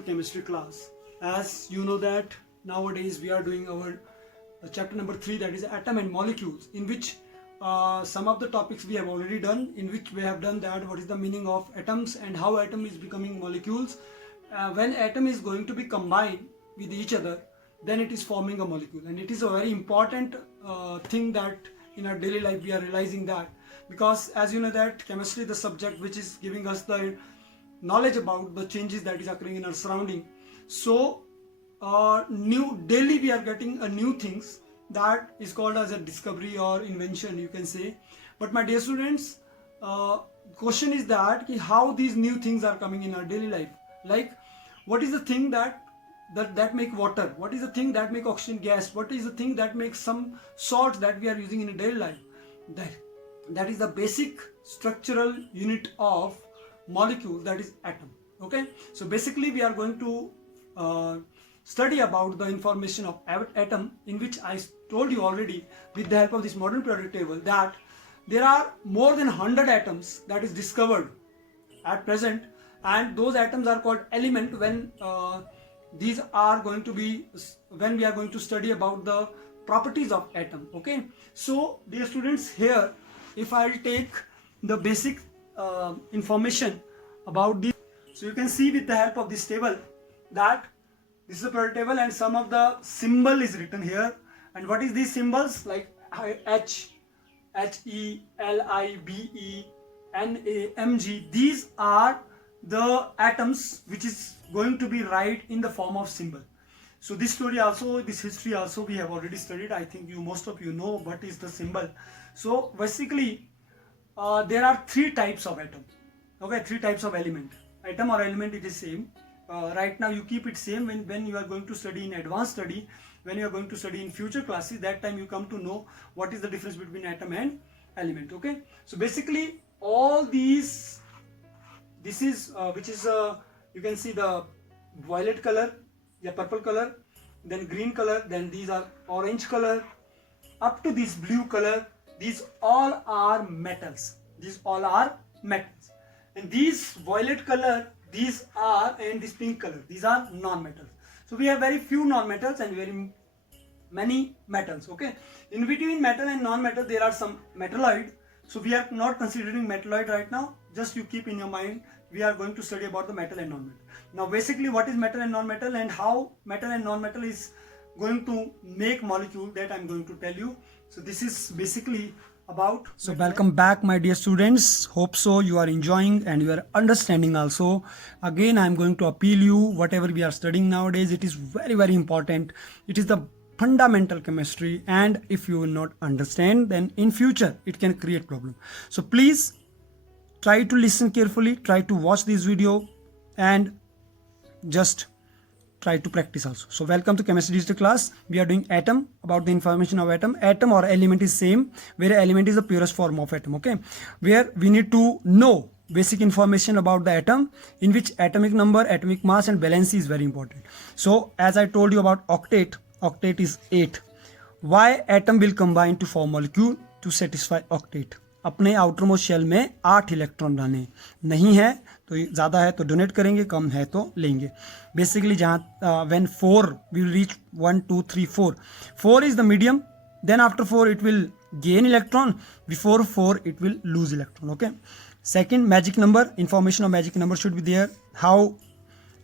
chemistry class. As you know that nowadays we are doing our chapter number 3, that is atom and molecules, in which some of the topics we have already done, in which we have done that what is the meaning of atoms and how atom is becoming molecules. When atom is going to be combined with each other, then it is forming a molecule, and it is a very important thing that in our daily life we are realizing that, because as you know that chemistry is the subject which is giving us the knowledge about the changes that is occurring in our surrounding. So daily we are getting a new things that is called as a discovery or invention, you can say. But my dear students, question is that how these new things are coming in our daily life. Like, what is the thing that make water? What is the thing that make oxygen gas? What is the thing that makes some salts that we are using in a daily life? That is the basic structural unit of molecule, that is atom. Okay, so basically we are going to study about the information of atom, in which I told you already with the help of this modern periodic table that there are more than 100 atoms that is discovered at present, and those atoms are called element when these are going to be, when we are going to study about the properties of atom. Okay, so dear students, here if I'll take the basic information about this, so you can see with the help of this table that this is a periodic table and some of the symbol is written here. And what is these symbols? Like H, E, L, I, B, E, N, A, M, G. These are the atoms which is going to be right in the form of symbol. So this story also, this history also we have already studied. I think most of you know what is the symbol. So basically there are 3 types of atom. Okay, 3 types of element. Atom or element, it is same. Right now you keep it same. When you are going to study in advanced study, when you are going to study in future classes, that time you come to know what is the difference between atom and element. Okay, so basically all these, this is which is you can see the violet color, yeah, purple color, then green color, then these are orange color, up to this blue color. These all are metals. These all are metals. And these violet color, these are, and this pink color, these are non-metals. So we have very few non-metals and very many metals. Okay, in between metal and non-metal there are some metalloid. So we are not considering metalloid right now. Just you keep in your mind, we are going to study about the metal and non-metal. Now basically what is metal and non-metal and how metal and non-metal is going to make molecule, that I am going to tell you. So this is basically about. So welcome back my dear students. Hope so you are enjoying and you are understanding also. Again I am going to appeal you, whatever we are studying nowadays, it is very very important. It is the fundamental chemistry, and if you will not understand, then in future it can create problem. So please try to listen carefully, try to watch this video, and just try to practice also. So welcome to chemistry digital class. We are doing atom, about the information of atom. Atom or element is same, where element is the purest form of atom. Okay, where we need to know basic information about the atom, in which atomic number, atomic mass and valency is very important. So as I told you about octet, octet is 8. Why atom will combine to form molecule? To satisfy octet. अपने outer most shell में 8 electron लाने, नहीं है तो ज़्यादा है तो donate करेंगे, कम है तो लेंगे. बेसिकली जहाँ when 4 we will reach 1 2 3 4 is the medium, then after 4 it will gain electron, before 4 it will lose electron. Okay, second, magic number. Information of magic number should be there. How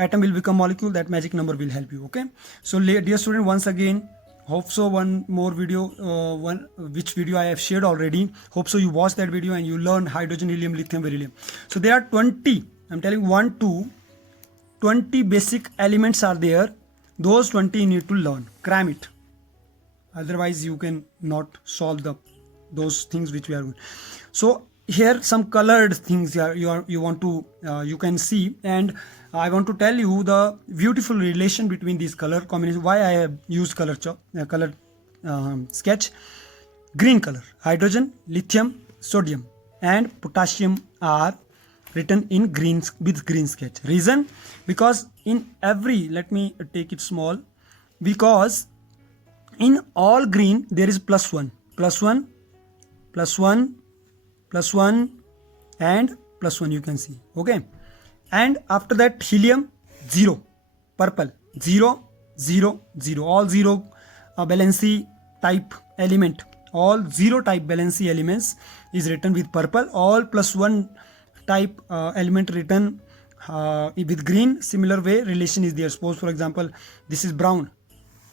atom will become molecule, that magic number will help you. Okay, so dear student, once again, hope so one more video, which video I have shared already. Hope so you watch that video and you learn hydrogen, helium, lithium, beryllium. So there are 20, I'm telling 1 2 20 basic elements are there. Those 20 you need to learn, cram it, otherwise you can not solve those things which we are doing. So here some colored things you want to you can see, and I want to tell you the beautiful relation between these color combination. Why I have used color sketch. Green color, hydrogen, lithium, sodium and potassium are written in green with green sketch. Reason? Because in every, let me take it small, because in all green there is +1 +1 +1 +1 and +1, you can see. Okay, and after that helium 0, purple 0 0 0, all zero valency type element, all zero type valency elements is written with purple. All plus one type element written with green. Similar way relation is there. Suppose for example this is brown,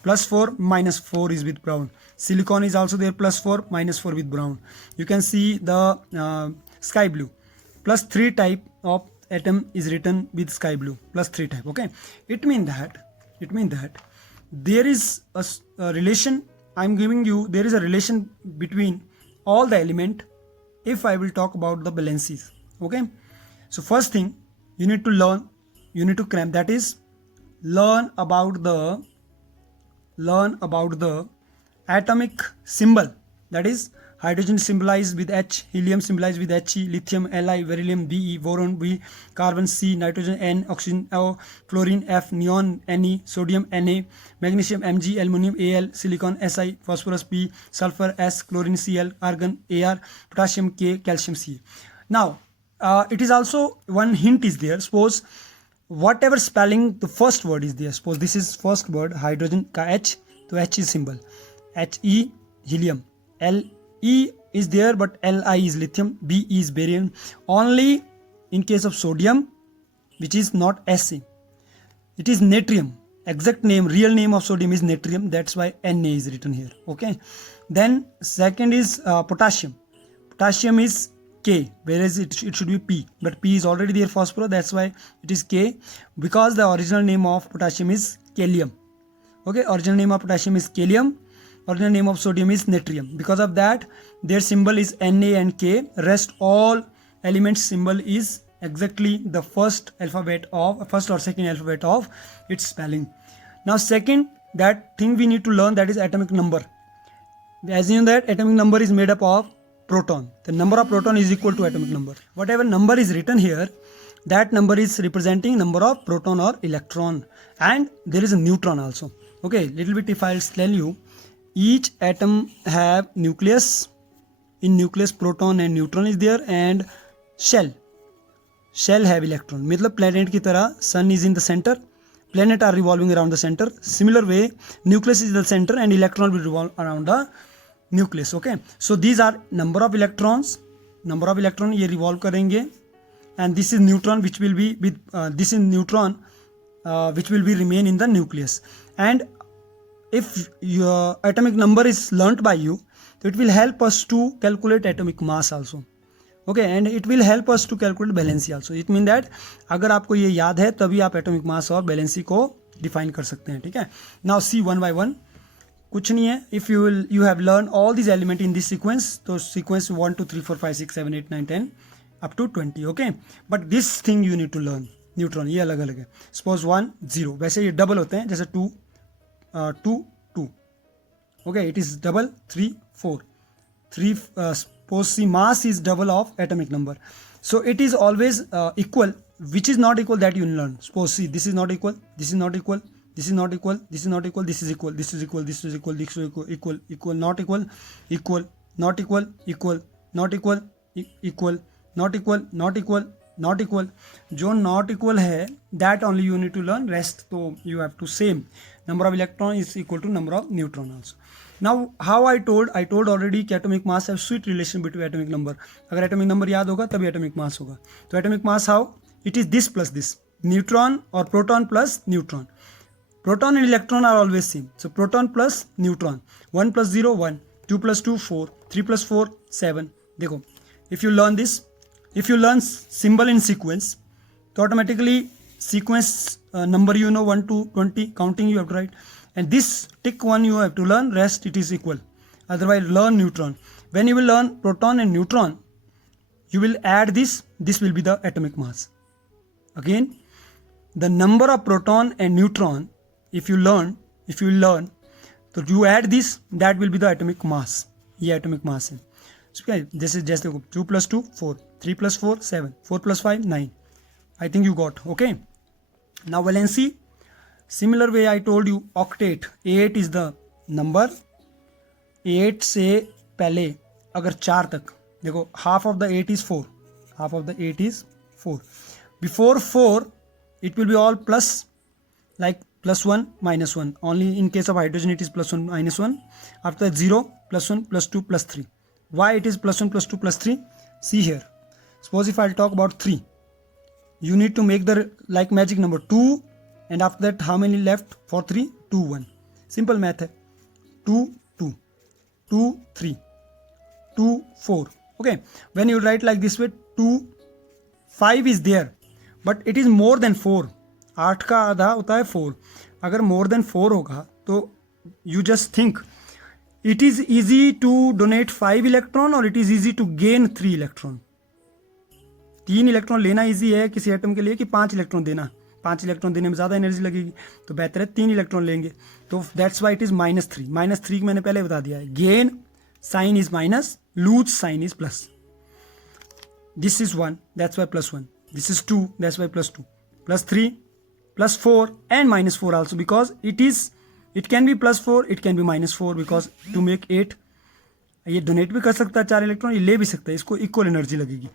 plus 4 minus 4 is with brown. Silicon is also there, plus 4 minus 4 with brown. You can see the sky blue, plus 3 type of atom is written with sky blue, plus 3 type. Okay, it means that there is a relation I'm giving you. There is a relation between all the element if I will talk about the valencies. Okay, so first thing you need to learn, you need to cram, that is learn about the atomic symbol. That is hydrogen symbolized with H, helium symbolized with He, lithium Li, beryllium Be, boron B, carbon C, nitrogen N, oxygen O, fluorine F, neon Ne, sodium Na, magnesium Mg, aluminum Al, silicon Si, phosphorus P, sulfur S, chlorine Cl, argon Ar, potassium K, calcium C. Now it is also one hint is there. Suppose whatever spelling the first word is there, suppose this is first word hydrogen ka H, so H is symbol, He helium, Le is there but Li is lithium, Be is barium. Only in case of sodium, which is not Sa, it is natrium. Exact name, real name of sodium is natrium, that's why Na is written here. Okay, then second is potassium. Potassium is K, whereas it should be P, but P is already there, phosphorus, that's why it is K, because the original name of potassium is kalium. Okay, original name of potassium is kalium, original name of sodium is natrium. Because of that their symbol is Na and K. Rest all elements symbol is exactly the first or second alphabet of its spelling. Now second, that thing we need to learn, that is atomic number. As you know that atomic number is made up of proton. The number of proton is equal to atomic number. Whatever number is written here, that number is representing number of proton or electron, and there is a neutron also. Okay, little bit if I'll tell you, each atom have nucleus. In nucleus proton and neutron is there, and shell have electron. मतलब planet की तरह sun is in the center, planet are revolving around the center. Similar way nucleus is the center and electron will revolve around the nucleus. Okay, so these are number of electrons ये revolve करेंगे, and this is neutron which will be with this is neutron which will be remain in the nucleus. And if your atomic number is learnt by you, so it will help us to calculate atomic mass also. Okay, and it will help us to calculate valency also. It means that अगर आपको ये याद है तभी आप atomic mass और valency को define कर सकते हैं. ठीक है, now see one by one. कुछ नहीं है, if you have learned all these elements in this sequence, तो sequence 1 2 3 4 5 6 7 8 9 10 up to 20. Okay, but this thing you need to learn. Neutron ये अलग अलग है. Suppose 1 0, वैसे ये डबल होते हैं, जैसे 2 2. Okay, it is double 3 4 3. Suppose see mass is double of atomic number, so it is always equal. Which is not equal, that you learn. Suppose see this is not equal, this is not equal, this is not equal, this is not equal, this is equal, this is equal, this is equal, this is equal, equal, not equal, equal, not equal, equal, not equal, equal, not equal, not equal, not equal. जो not equal है that only you need to learn. Rest तो you have to same. Number of electron is equal to number of neutron also. Now how I told already कि atomic mass have sweet relation between atomic number. अगर atomic number याद होगा तभी atomic mass होगा. तो atomic mass how? It is this plus this. Neutron or proton plus neutron. Proton and electron are always same. So proton plus neutron. 1 plus 0 1. 2 plus 2 4. 3 plus 4 7. देखो, if you learn this, if you learn symbol in sequence, तो automatically sequence number you know 1 to 20 counting you have to write, and this tick one you have to learn, rest it is equal. Otherwise learn neutron. When you will learn proton and neutron, you will add this will be the atomic mass. Again, the number of proton and neutron, if you learn, so you add this, that will be the atomic mass. ये atomic mass है. So okay, this is just 2 plus 2 4, 3 plus 4 7, 4 plus 5 9. I think you got. Okay, now valency, similar way I told you, octet 8 is the number. 8 से पहले अगर 4 तक देखो, half of the 8 is 4, half of the 8 is 4. Before 4 it will be all plus, like +1 -1. Only in case of hydrogen it is +1 -1. After that 0 +1 +2 +3. Why it is +1 +2 +3? See here. Suppose if I'll talk about 3, you need to make the like magic number 2, and after that how many left for 3? 2 1. Simple math hai. 2 2 2 3 2 4. Okay, when you write like this way 2 5 is there, but it is more than 4. 8 का आधा होता है 4. अगर more than 4 होगा तो you just think it is easy to donate 5 electron or it is easy to gain 3 electron. 3 electron लेना easy है किसी एटम के लिए कि 5 इलेक्ट्रॉन देना. 5 इलेक्ट्रॉन देने में ज़्यादा एनर्जी लगेगी, तो बेहतर है 3 इलेक्ट्रॉन लेंगे. तो दैट्स वाई इट इज़ -3. -3 मैंने पहले बता दिया है. Gain sign is minus, lose sign is plus. This is 1, that's why +1. This is 2, that's why +2. +3 +4 and -4 also, because it can be +4, it can be -4, because to make 8. ये donate भी कर सकता है 4 इलेक्ट्रॉन, ये ले भी सकता है, इसको इक्वल एनर्जी लगेगी.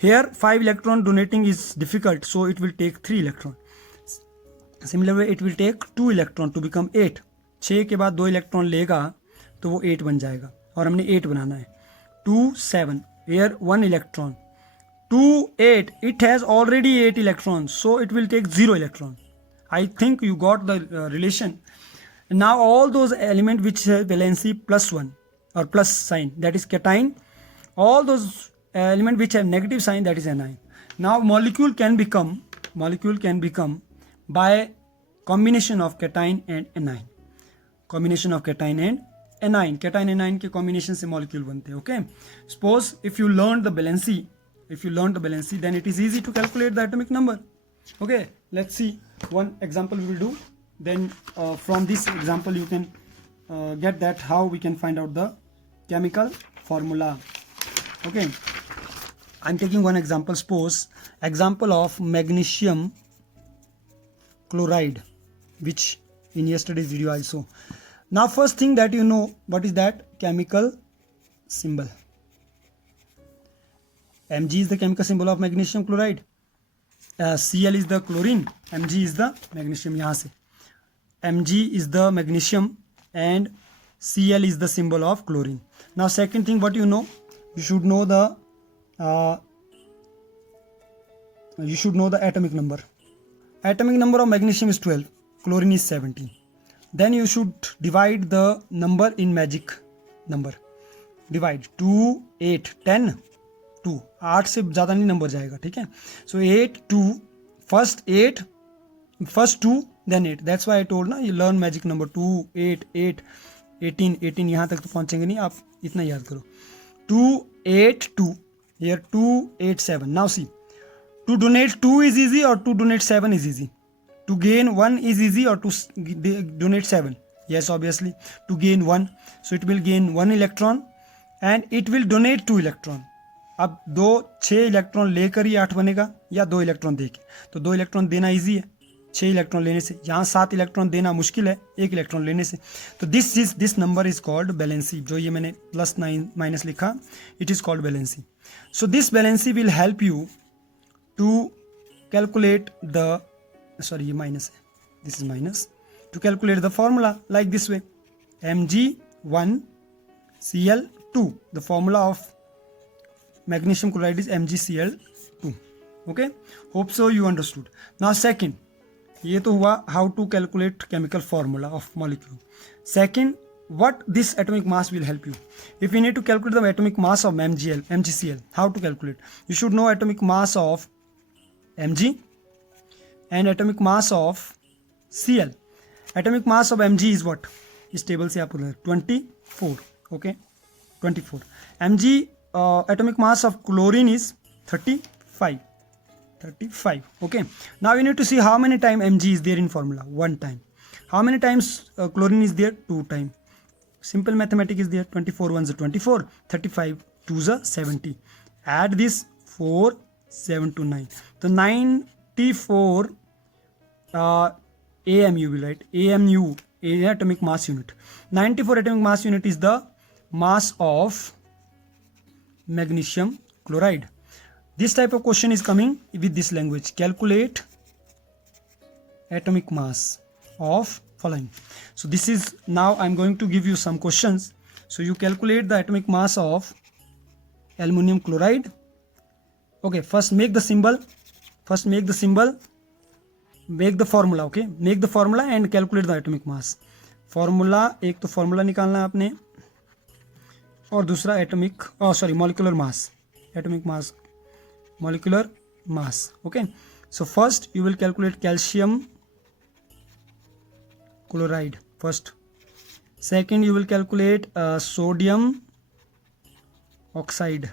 Here 5 electron donating is difficult, so it will take 3 electron. Similar way it will take 2 electron to become 8. 6 के बाद 2 इलेक्ट्रॉन लेगा तो वो 8 बन जाएगा, और हमने 8 बनाना है. 2 7, here 1 electron. 2 8, it has already 8 electrons, so it will take 0 electron. I think you got the relation. Now all those elements which have valency +1 or plus sign, that is cation. All those element which have negative sign, that is anion. Now molecule can become by combination of cation and anion. Combination of cation and anion. Cation and anion के combination से molecule बनते हैं. Okay. Suppose if you learn the valency, then it is easy to calculate the atomic number. Okay. Let's see one example we will do. Then from this example you can get that how we can find out the chemical formula. Okay. I'm taking one example. Suppose example of magnesium chloride, which in yesterday's video I saw. Now first thing that you know, what is that chemical symbol? Mg is the chemical symbol of magnesium chloride. Cl is the chlorine, Mg is the magnesium. यहाँ से Mg is the magnesium and Cl is the symbol of chlorine. Now second thing what you know, you should know the atomic number. Atomic number of magnesium is 12, chlorine is 17. Then you should divide the number in magic number. Divide 2 8 10 2. 8 से ज़्यादा नहीं number जाएगा, ठीक है. So 8 2, first 2 then 8. That's why I told ना, you learn magic number 2 8 8 18 यहाँ तक तो पहुँचेंगे नहीं, आप इतना याद करो. 2 8 2. Here 2 8 7. Now see, to donate 2 is easy or to donate 7 is easy? To gain 1 is easy or to donate 7? Yes, obviously to gain 1. So it will gain 1 electron and it will donate 2 electron. अब 6 electron लेकर ही 8 बनेगा या 2 electron देके, तो 2 electron देना easy है 6 electron लेने से. यहाँ 7 इलेक्ट्रॉन देना मुश्किल है 1 इलेक्ट्रॉन लेने से. तो this number is called valency. जो ये मैंने +9 लिखा, it is called valency. So this valency will help you to calculate the, sorry ये minus है, this is minus, to calculate the formula like this way. Mg1Cl2. The formula of magnesium chloride is MgCl2. Okay. Hope so you understood. Now second, ये तो हुआ how to calculate chemical formula of molecule. Second, what this atomic mass will help you. If you need to calculate the atomic mass of MgCl, how to calculate? You should know atomic mass of Mg and atomic mass of Cl. Atomic mass of Mg is what? इस table से आपको 24. Okay, 24. Mg atomic mass of chlorine is 35. Okay. Now you need to see how many times Mg is there in formula. 1 time. How many times chlorine is there? 2 times. Simple mathematics is there. 24 1s are 24, 35 2s are 70. Add this 4 7 to 9. So 94 AMU will write. AMU is atomic mass unit. 94 atomic mass unit is the mass of magnesium chloride. This type of question is coming with this language. Calculate atomic mass. of following. So this is, now I'm going to give you some questions. So you calculate the atomic mass of aluminum chloride. Okay, first make the symbol, make the formula. Okay, make the formula and calculate the atomic mass. Formula, एक तो formula निकालना है आपने और दूसरा atomic molecular mass, molecular mass. Okay, so first you will calculate calcium chloride first. Second you will calculate sodium oxide.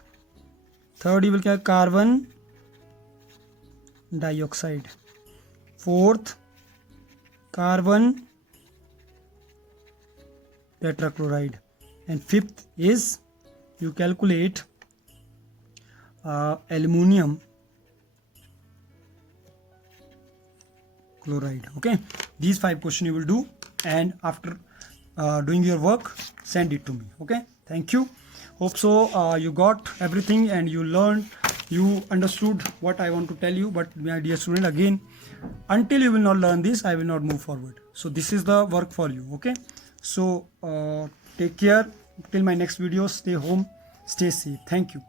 Third you will calculate carbon dioxide. Fourth, carbon tetrachloride. And fifth is you calculate aluminum chloride. Okay, these 5 questions you will do, and after doing your work, send it to me. Okay, thank you. Hope so you got everything and you learned, you understood what I want to tell you. But my dear student, again, until you will not learn this, I will not move forward. So this is the work for you. Okay, so take care till my next video. Stay home, stay safe. Thank you.